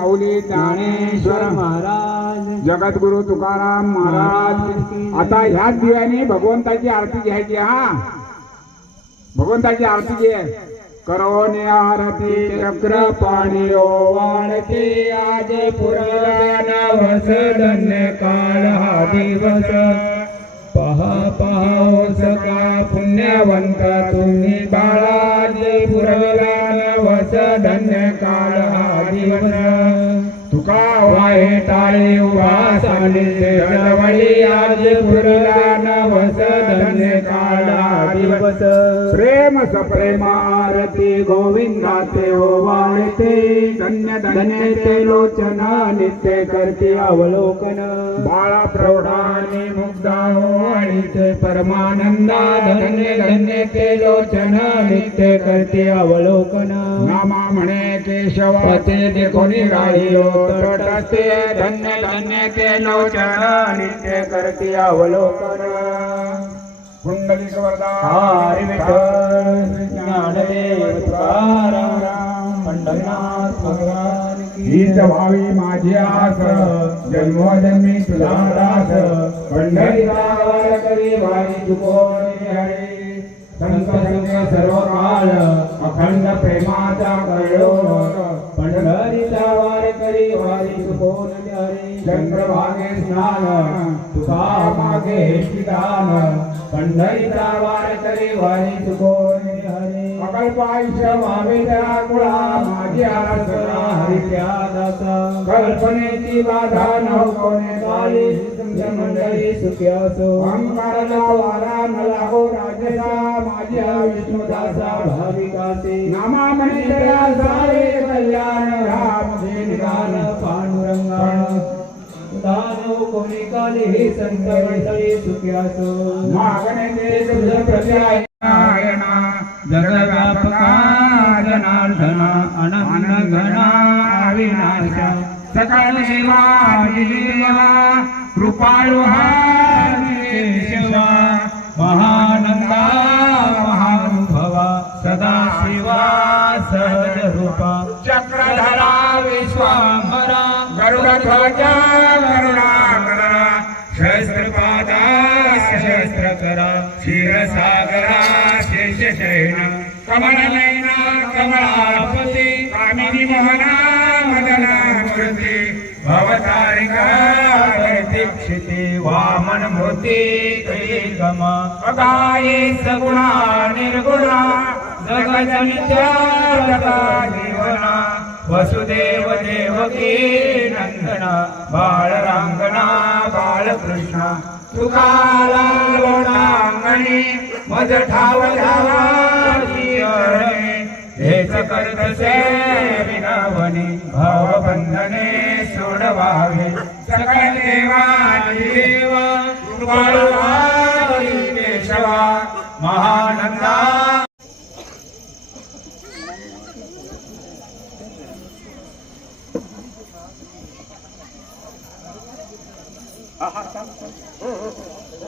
माऊली ज्ञानेश्वर महाराज. जगद्गुरु तुकाराम महाराज. आता ह्याच दिव्याने भगवंताची आरती घ्यायची हा. भगवंताची आरती घे. करोने आरती चक्र पाणी ओवाळते. आज पुराण नवस धन्य काळ हा दिवस. पहा पहा सका पुण्यवंत तुम्ही बाळा. जे पुरविला नवस धन्य काळ दिवस तुका वाहे टाळे उभा सानिध्य जवळी आज पुरला नवस धन्य काळा दिवस प्रेम सप्रेम आरती गोविंदाचे ओवाळते धन्य धन्य ते लोचना नित्य करते अवलोकन। बाळा प्रौढाने मुग्धा हो ते परमानंदा धन्य धन्य ते लोचन नित्य करते अवलोकन। नामा म्हणे केशव। पते ते कोणी राहिलो तटस्थे धन्य धन्य ते लोचन नित्य करते अवलोकन। कुंडलिक वरदा हरी विठ्ठल ज्ञानदेव तुकाराम। पंढरनाथ भगवान। हीच भावी माझी आस जन्मोजन्मी तुझा दास पंढरी करी वारी चुकोनी हरे. संत संग सर्व काळ अखंड प्रेमाचा कळलो पंढरीचा वार वारी चुकोन हरे चंद्रभागे स्नान तुका मागे ठिकाण पंढरीचा वार करी वारी चुकोन हरे अकल्प आयुष्य व्हावे कुळा माझी आराधना हरित्या दाता कल्पनेची बाधा नवकोने काली तुमच्या मंडळी सुखी असो अंकाराला वारा न लागो राजसा माझ्या विष्णुदासा भाविकाचे नामा म्हणे कोणी काले हे संत मंडळी सुख्यास मागणे ते तुझ जगव्यापका जनार्दना अनंत घना शिवा देवा कृपाळु हा महानंदा महानुभवा सदा शिवा सहज रूपा चक्रधरा विश्वांबरा गरुड क्षीरसागरा शेषशयन कमलनयना कमलापती कामिनी मोहना मदना मूर्ती भवतारिका प्रतीक्षिते वामन मूर्ती कैगमा अगाये सगुणा निर्गुणा जगजनित्या जीवना वसुदेव देवकी नंदना बाळ रांगणा बाळकृष्ण मज ठाव झाला हेच करतसे से विनावनी भावबंधने सोडवावे सकळ देवा देव कृपाळू केशवा महानंदा あは